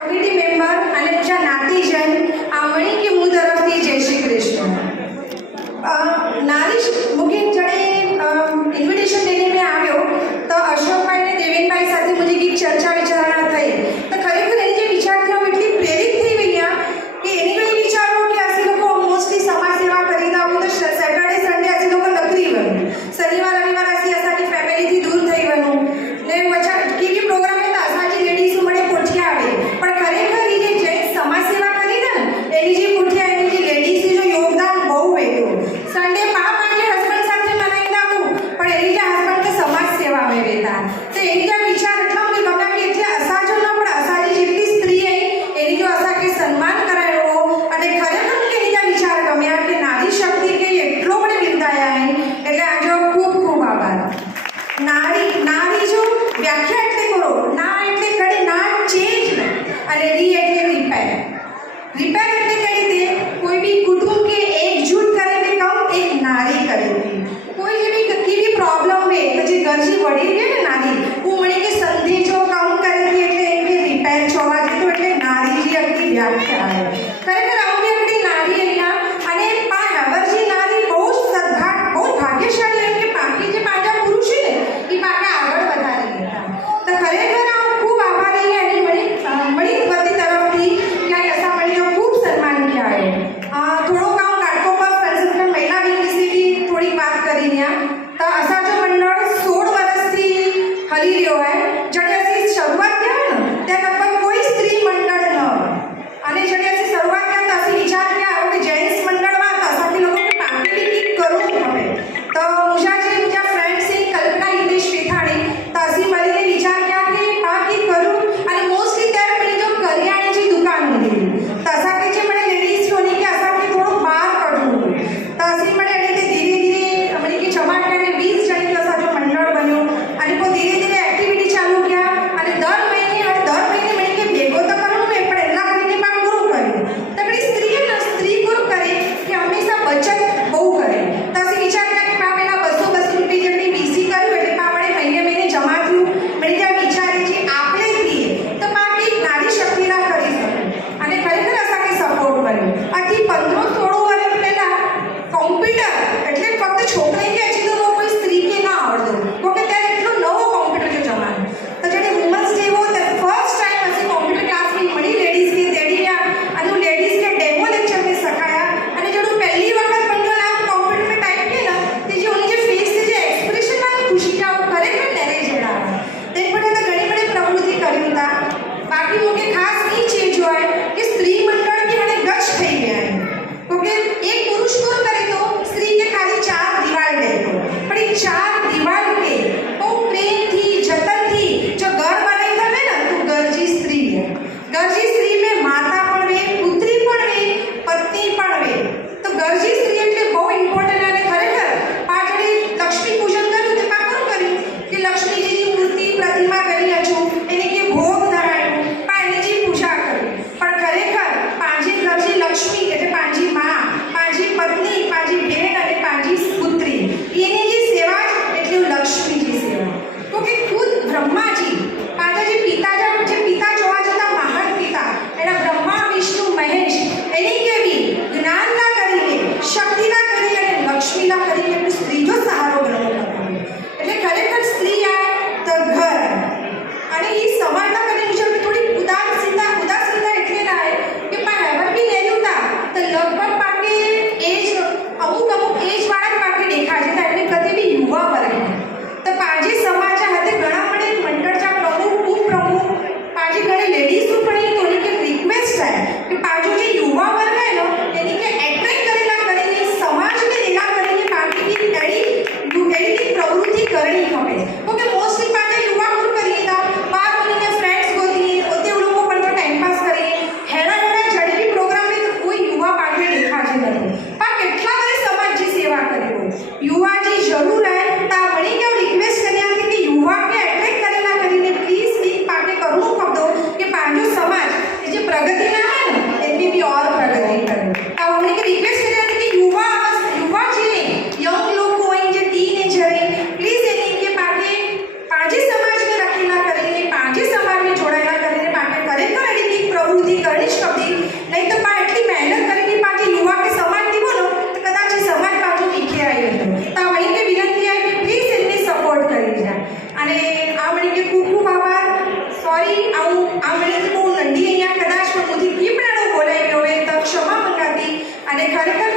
committee member અને પૂજા નાતીજન આમણી કે હું તરફથી જય શ્રી કૃષ્ણ નારી मुझे जड़े इन्विटेशन देने में આવ્યો તો અશોકભાઈ ને દેવેનભાઈ સાથે मुझे एक चर्चा विचारणा થઈ તો ખરેખર એની જે વિચારધારા એટલી પ્રેરિત થઈ ગયા કે એની ઘણી વિચારો કે ਅਸੀਂ લોકો મોસ્ટલી સમાજ સેવા કરીदा હું તો સેટરડે સન્ડે ਅਸੀਂ લોકો નકરી વનું શનિવાર રવિવાર ਅਸੀਂ અસાની ફેમિલીથી दूर થઈ વનું ને વચ્ચે કેવી પ્રોગ્રામ હતા અસાજી લેડીઝ મળે પોઠિયા આવે પણ ખરેખર એ જે જૈન સમાજ સેવા કરી ને એની જે પોઠિયા એની જે લેડીઝ જો યોગદાન બહુ વેઠ્યું સન્ડે પાપ આજે હસબન્ડ સાથે મનાઈदा હું પણ એની જે હસબન્ડ કે સમાજ સેવા में વેતા તો એની જે વિચાર એટલા મને ગમ્યા કે એટલે અસાજો ન પણ અસાજી જેટલી સ્ત્રી એની જો અસા કે સન્માન કરાયો અને ખરેખર મને એની જે વિચાર ગમ્યા કે નારી શક્તિ કે એટલો મને બિરદાયા એટલે આજો ખૂબ ખૂબ આભાર નારી નારી જો વ્યાખ્યા એટલે કરો ના એટલે કડે ના ચેન્જ અને રી એટલે રિપેર રિપેર એટલે કઈ રીતે કોઈ भी कुटुंब के एकजुट करे में काम एक नारी करेगी कोई भी की प्रॉब्लम में પછી ગરજી વળી રહી ને નારી હું મને કે સંધિ જો કામ કરેगी એટલે એની રિપેર છોવા જેતો એટલે નારી જે અગની વ્યાખ્યા આવે ખરેખર અમે અગની નારી અહીંયા અને પા હવરજી નારી બહુ સદભાગ બહુ ભાગ્યશાળી એમ કે બાકી જે પાંજા પુરુષ છે ને એ પાકે આગળ વધારી ગયા તો ખરેખર આ ખૂબ આભારી અને મળી વતી તરફથી ક્યાંક અસા મળીને ખૂબ સન્માન किया है थोड़ो काम घाटकोपर फ्रेंड्स महिला विंग विषे भी थोड़ी बात करी तो असा जो मंडळ 16 वर्षथी हली रह्यो है जड़े असी शुरुआत किया है ने त्या लगभग कोई स्त्री मंडळ न અને जड़े असी शुरुआत किया तो असी विचार किया कि जेंट्स मंडळ वा तो असाथी लोगों के पाके भी कीक करूं हवे तो मुझा फ्रेंड्स से कल्पना हितेश पेथाणी तो असी मळीने विचार किया कि आ कीक करूं અને मोस्टली त्यारे मळी जो करियाणाची दुकान होती तो असा के जे मळे लेडीज होनी के असा के थोड़ो बार काढूं तो असी मळे એટલે ધીરે ધીરે મળી કે જમાટ કરીને 20 જણી અसा जो મંડળ બન્યો અને કો ધીરે ધીરે એક્ટિવિટી ચાલુ किया અને દર મહિને મળી કે ભેગો તો કરવું ને પણ એટલા કરીને પણ પૂરું કર્યું તો બધી સ્ત્રી પૂરું કરે કે હંમેશા બચત બહુ કરે તો અસી વિચાર કર્યા કે પા પેલા 200 રૂપિયા જેટલી બીસી કર્યું એટલે પા આપણે મહિને જમા થયું મળી ત્યાં વિચારે છે આપણે કરીએ તો પા કે નારી શક્તિના કરી શકે અને ખરેખર અસાકે સપોર્ટ કર્યો આથી 15-16 વર્ષ પહેલા કોમ્પ્યુટર એટલે ફક્ત છોકરી કે હજી તો કોઈ સ્ત્રી કે ના આવડતું કેમકે ત્યારે એટલો નવો કોમ્પ્યુટર જો જમાનો તો જ્યારે વુમન્સ ડે हो तो फर्स्ट टाइम असी कॉम्प्यूटर क्लास में मળી लेडीज के तेड़ी गया અને लेडीज के डेमो लेक्चर में सखाया અને जड़ू पहली वक्त बन्यो ना कॉम्प्यूटर में टाइप के ना ते जो उनके फेस से जो एक्सप्रेशन वाली खुशी का खरेखर नेरे जेड़ा ते पण तो घणी बड़ी प्रवृत्ति करी था बाकी मुके खास ई चीज जो है कि स्त्री मंडळ की हने गच થઈ ગયા है क्योंकि एक पुरुष को करे तो स्त्री के खाली 4 दीवार दे तो पर ये 4 दीवार के तो प्रेम थी जतन थी जो घर बनाई था ना तो गरजी स्त्री है गरजी स्त्री में माता पण वे पुत्री पण वे पत्नी पण वे तो गरजी स्त्री એટલે બહુ ઇમ્પોર્ટન્ટ અને ખરેખર પાછળી લક્ષ્મી પૂજન કર્યું તે પા કોણ કર્યું કે લક્ષ્મીજીની મૂર્તિ પ્રતિમા કરી હજુ એને કે ભોગ ધરાયું પા એની પૂજા કરી પણ ખરેખર પાંજી ગરજી લક્ષ્મી એટલે પાંજી માં પાંજી પત્ની પાંજી બેન અને પાંજી પુત્રી એની જે સેવા એટલે લક્ષ્મીજી સેવા क्योंकि खुद ब्रह्मा जी पाजा जे पिता जोवा जता महान पिता एना ब्रह्मा विष्णु महेश एनी केवी ज्ञान ना करीने शक्ति ना करीने लक्ष्मी ना करीने स्त्री जो सहारो बनवो એટલે ખરેખર સ્ત્રી આ તો ઘર અને એ સમાજના કરીને મુજબ થોડી ઉદાસીનતા એટલે ના કે પા હેવર બી લેયું તા તો લગભગ પાકે એજ અમુક એજ વાળા પાકે દેખાય છે એટલે કદી બી યુવા વર્ગ તો પાજી સમાજ હાથે ઘણા મળે મંડળના પ્રમુખ ઉપપ્રમુખ પાજી ઘણી લેડીઝ પણ એ તોની કે રિક્વેસ્ટ है કે પાજો જે યુવા વર્ગ है नो એની કે એટ્રેક્ટ કરેલા કરીને સમાજને એના કરીને પાકી की એડી પ્રવૃત્તિ કરણી ખપે ઓકે મોસ્ટલી પાકે યુવા ગુરુ કરીએ તા બાર મહિને ફ્રેન્ડ્સ ગોતી ઓતે લોકો પણ ટાઈમ પાસ કરીએ હેડા જડે બી પ્રોગ્રામ में तो कोई युवा पाके देखा છે નથી પા કેટલા વર્ષ સમાજ जी सेवा કરી युवा जी जरूर है ता मणी के रिक्वेस्ट करने आती कि युवा के अट्रैक्ट करेला કરીને प्लीज एक पाके करूं खपदो कि पांजो समाज जे प्रगति ना है ना एनी भी और प्रगति करे ता मणी के रिक्वेस्ट करने आती कि युवा जी यंग लोग कोई जे टीनेजर है प्लीज एनी के पाके पांजे समाज में रखेला કરીને पांजे समाज में जोड़ायला કરીને पाके खरेखर एडी સોરી આમણે બહુ નંદી અહીંયા કદાચ પણ મુથી પીપળાનો બોલાવી હવે તો ક્ષમા મંગાવી અને ખરેખર